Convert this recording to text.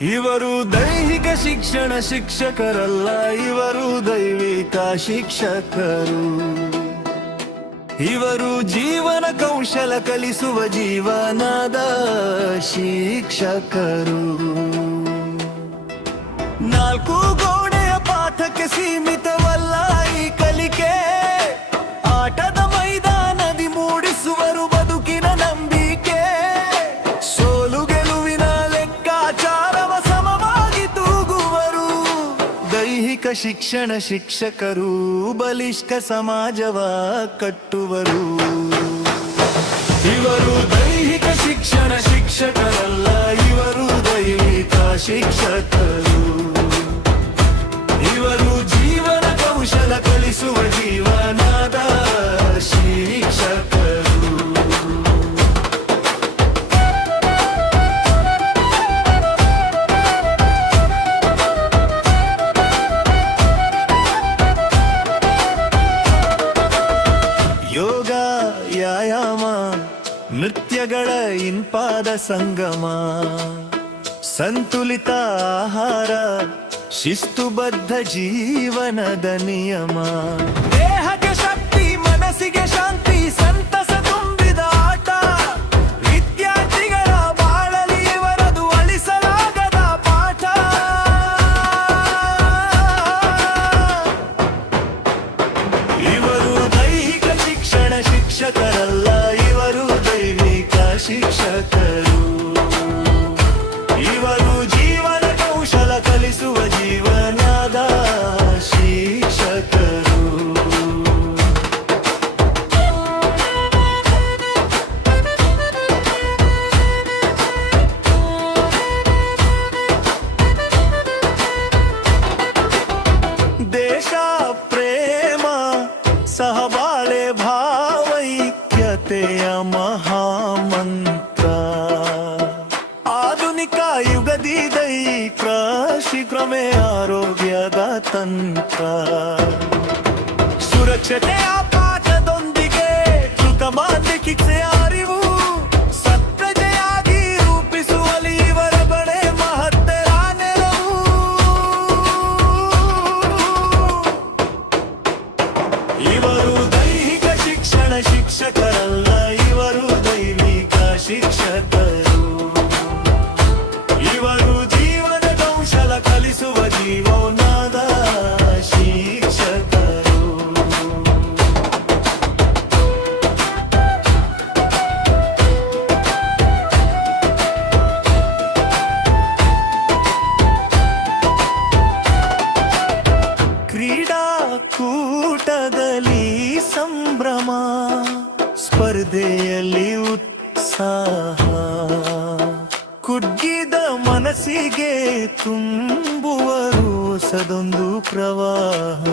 ಇವರು ದೈಹಿಕ ಶಿಕ್ಷಣ ಶಿಕ್ಷಕರಲ್ಲ, ಇವರು ದೈವಿಕ ಶಿಕ್ಷಕರು. ಇವರು ಜೀವನ ಕೌಶಲ ಕಲಿಸುವ ಜೀವನದ ಶಿಕ್ಷಕರು. ನಾಲ್ಕು ಗೋಡೆಯ ಪಾಠಕ್ಕೆ ಸೀಮಿತವಲ್ಲ ಈ ಕಲಿಕೆ, ಆಟದ ಮೈದಾನದಿ ಮೂಡಿಸುವರು ಬದುಕಿನ ನಂಬಿಕೆ. ಸೋಲು ಗೆಲುವಿನ ಲೆಕ್ಕಾಚಾರವ ಸಮವಾಗಿ ತೂಗುವರು. ದೈಹಿಕ ಶಿಕ್ಷಣ ಶಿಕ್ಷಕರು ಬಲಿಷ್ಠ ಸಮಾಜವ ಕಟ್ಟುವರು. ಇವರು ದೈಹಿಕ ಶಿಕ್ಷಣ ಶಿಕ್ಷಕರಲ್ಲ, ಇವರು ದೈವಿಕ ಶಿಕ್ಷಕರು. ಇವರು ಜೀವನ ಕೌಶಲ ಕಲಿಸುವ ಜೀವನದ ಶಿಕ್ಷಕರು. ಯೋಗ, ವ್ಯಾಯಾಮ, ನೃತ್ಯಗಳ ಇಂಪಾದ ಸಂಗಮ, ಸಂತುಲಿತ ಆಹಾರ, ಶಿಸ್ತುಬದ್ಧ ಜೀವನದ ನಿಯಮ. ದೇಹಕ್ಕೆ ಶಕ್ತಿ, ಮನಸ್ಸಿಗೆ ಶಾಂತಿ, ಸಂತಸ ತುಂಬಿದ ಆಟ. ವಿದ್ಯಾರ್ಥಿಗಳ ಬಾಳಲಿ ಇವರದು ಅಳಿಸಲಾಗದ ಪಾಠ. ಇವರು ದೈಹಿಕ ಶಿಕ್ಷಣ ಶಿಕ್ಷಕರಲ್ಲ, ಇವರು ದೈವಿಕ ಶಿಕ್ಷಕರು. ಇವರು ಜೀವನ ಕೌಶಲ ಕಲಿಸುವ ಜೀವನದ ಶಿಕ್ಷಕರು. ದೇಶ ಪ್ರೇಮ, ಸಹಬಾಳೆ, ಭಾವೈಕ್ಯತೆಯ ಮಹಾಮಂತ್ರ. ಆಧುನಿಕ ಯುಗದಿ ದೈಹಿಕ ಶೀಘ್ರಮೇ ಆರೋಗ್ಯದ ತಂತ್ರ. ಸುರಕ್ಷತೆಯ ಪಾಠದೊಂದಿಗೆ ಉತ್ತಮ ಚಿಕಿತ್ಸೆಯ ಅರಿವು. ಸತ್ಪ್ರಜೆಯಾಗಿ ರೂಪಿಸುವಲ್ಲಿ ಇವರ ಬಳೆ ಮಹತ್ತರ ನೆರವು. ಇವರು ದೈಹಿಕ ಶಿಕ್ಷಣ ಶಿಕ್ಷಕರಲ್ಲ, ಇವರು ದೈವಿಕ ಶಿಕ್ಷಕರು. ಇವರು ಜೀವನ ಕೌಶಲ ಕಲಿಸುವ ಜೀವನದ ಶಿಕ್ಷಕರು. ಕ್ರೀಡಾಕೂಟದಲ್ಲಿ ಸಂಭ್ರಮ, ಸ್ಪರ್ಧೆಯಲ್ಲಿ ಉತ್ಸಾಹ. ಕುಗ್ಗಿದ ಮನಸ್ಸಿಗೆ ತುಂಬುವರು ಹೊಸದೊಂದು ಪ್ರವಾಹ.